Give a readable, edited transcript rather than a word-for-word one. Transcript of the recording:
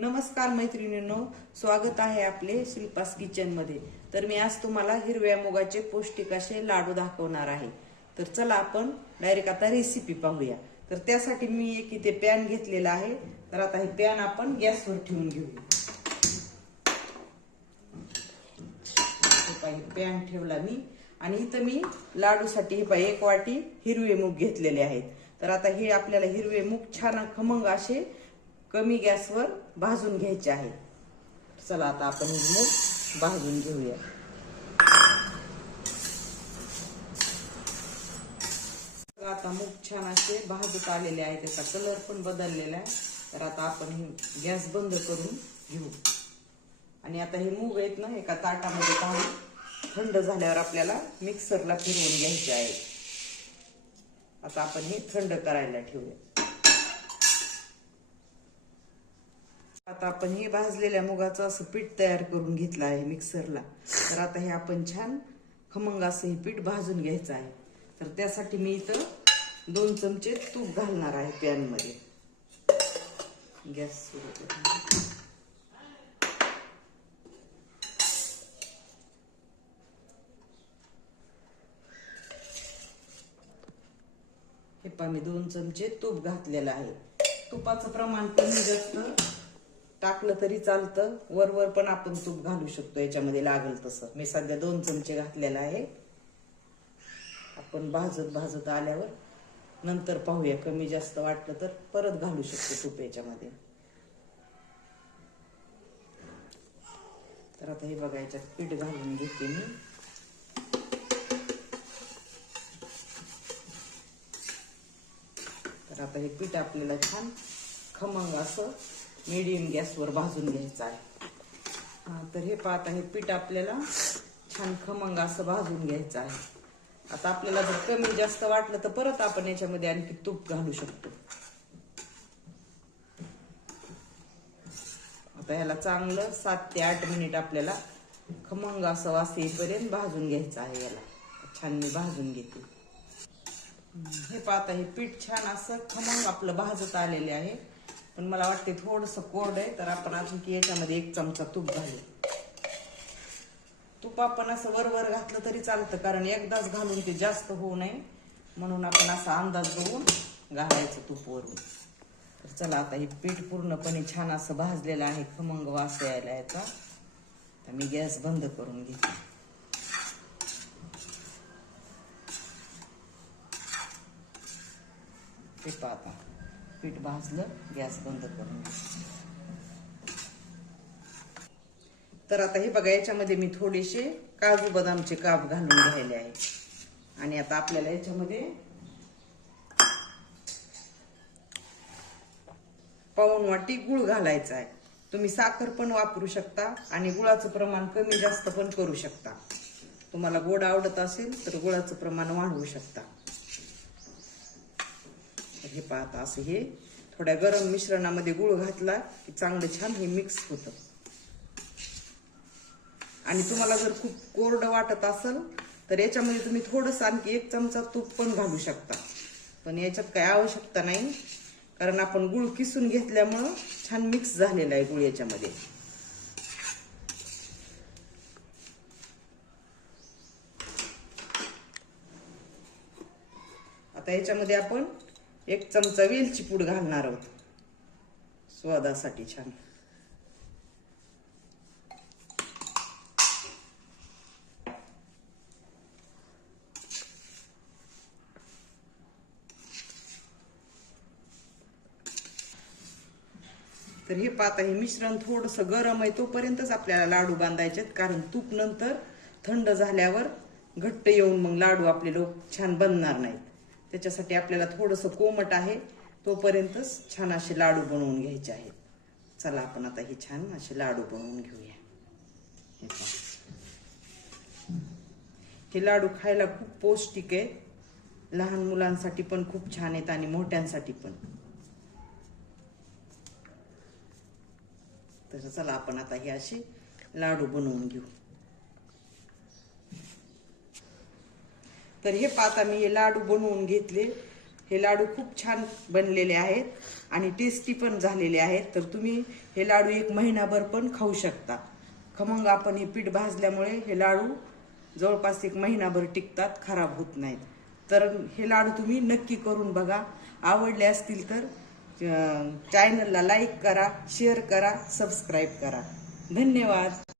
नमस्कार मैत्रिणींनो, स्वागत आहे आपले शिल्पास किचन मध्ये। तर मी आज तुम्हाला हिरव्या मुगाचे पौष्टिक असे लाडू दाखवणार आहे। तर चला आपण डायरेक्ट आता रेसिपी पाहूया। तर त्यासाठी मी एक इथे पॅन घेतलेला आहे। तर आता हे पॅन आपण गॅसवर ठेवून घेऊया। पॅन ठेवला मी आणि इथं मी लाडूसाठी एक वाटी हिरवे मूग घेतलेले आहेत। तर आता हे आपल्याला हिरवे मूग छान खमंग असे कमी गॅसवर भाजून घ्यायचे आहे। चला आता आपण हे मूग भाजून घेऊया। आता मूग छान असे भाजत आलेले आहे, त्याचा कलर पण बदललेला आहे। तर आता आपण हे गॅस बंद करून घेऊ आणि आता हे मूग आहेत ना एका ताटामध्ये काढून थंड झाल्यावर आपल्याला मिक्सरला फिरवून घ्यायचे आहे। आता आपण हे थंड करायला ठेवूया। आता आपण हे भाजलेल्या मुगाचं असं पीठ तयार करून घेतलं आहे मिक्सरला। तर आता हे आपण छान खमंग असं हे पीठ भाजून घ्यायचं आहे। तर त्यासाठी मी इथं 2 चमचे तूप घालणार आहे पॅन मध्ये। गॅस सुरू करू। हे पहा मी 2 चमचे तूप घातलेलं आहे। तुपाचं प्रमाण कमी जास्त टाकलं तरी चालतं, वर पण आपण तूप घालू शकतो याच्यामध्ये लागल तसं। मी सध्या 2 चमचे घातलेला आहे। आपण भाजत आल्यावर नंतर पाहूया, कमी जास्त वाटलं तर परत घालू शकतो तूप याच्यामध्ये। तर आता हे बघायचं पीठ घालून घेते मी। तर आता हे पीठ आपल्याला छान खमंग असं मीडियम गॅसवर भाजून घ्यायचं आहे। तर हे पाहता हे पीठ आपल्याला छान खमंग असं भाजून घ्यायचं आहे। आता आपल्याला जर कमी जास्त वाटलं तर परत आपण याच्यामध्ये आणखी तूप घालू शकतो। आता याला चांगलं 7 ते 8 मिनिट आपल्याला खमंग असं वास येईपर्यंत भाजून घ्यायचं आहे। याला छान मी भाजून घेते। हे पाहता हे पीठ छान असं खमंग आपलं भाजत आलेले आहे, पण मला वाटते थोडंसं कोरड आहे। तर आपण अजून की याच्यामध्ये 1 चमचा तूप घालू। तूप आपण असं वर घातलं तरी चालतं, कारण एकदाच घालून ते जास्त होऊ नये म्हणून आपण असा अंदाज बघून घालायचं तूप वरून। तर चला आता हे पीठ पूर्णपणे छान असं भाजलेलं आहे, खमंग वास यायला याचा। तर मी गॅस बंद करून घेते। हे पाहता पीठ भाजलं, गॅस बंद करून घेते। तर आता हे बघा याच्यामध्ये मी थोडेसे काजू बदामचे काप घालून घ्यायले आहे आणि आता आपल्याला याच्यामध्ये पाऊण वाटी गुळ घालायचा आहे। तुम्ही साखर पण वापरू शकता आणि गुळाचं प्रमाण कमी जास्त पण करू शकता। तुम्हाला गोड आवडत असेल तर गुळाचं प्रमाण वाढवू शकता। हे पाहता असं हे थोड्या गरम मिश्रणामध्ये गुळ घातला की चांगलं छान हे मिक्स होतं। आणि तुम्हाला जर खूप कोरडं वाटत असेल तर याच्यामध्ये तुम्ही थोडंसं आणखी 1 चमचा तूप पण घालू शकता, पण याच्यात काही आवश्यकता नाही, कारण आपण गुळ किसून घेतल्यामुळं छान मिक्स झालेला आहे गुळ याच्यामध्ये। आता याच्यामध्ये आपण 1 चमचा वेलची पूड घालणार आहोत स्वादासाठी छान। तर हे पाहता हे मिश्रण थोडंसं गरम आहे तोपर्यंतच आपल्याला लाडू बांधायचे, कारण तूप नंतर थंड झाल्यावर घट्ट येऊन मग लाडू आपले छान बनणार नाहीत। त्याच्यासाठी आपल्याला थोडंसं कोमट आहे तोपर्यंतच छान असे लाडू बनवून घ्यायचे आहेत। चला आपण आता हे छान असे लाडू बनवून घेऊया। हे लाडू खायला खूप पौष्टिक आहे, लहान मुलांसाठी पण खूप छान आहेत आणि मोठ्यांसाठी पण। तर चला आपण आता हे असे लाडू बनवून घेऊ। तर हे पाहता मी हे लाडू बनवून घेतले। हे लाडू खूप छान बनलेले आहेत आणि टेस्टी पण झालेले आहेत. तर तुम्ही हे लाडू 1 महिनाभर पण खाऊ शकता. खमंग आपण हे पीठ भाजल्यामुळे हे लाडू जवळपास 1 महिनाभर टिकतात, खराब होत नाहीत. तर हे लाडू तुम्ही नक्की करून बघा. आवडले असतील तर चॅनलला लाईक करा, शेअर करा, सबस्क्राईब करा. धन्यवाद.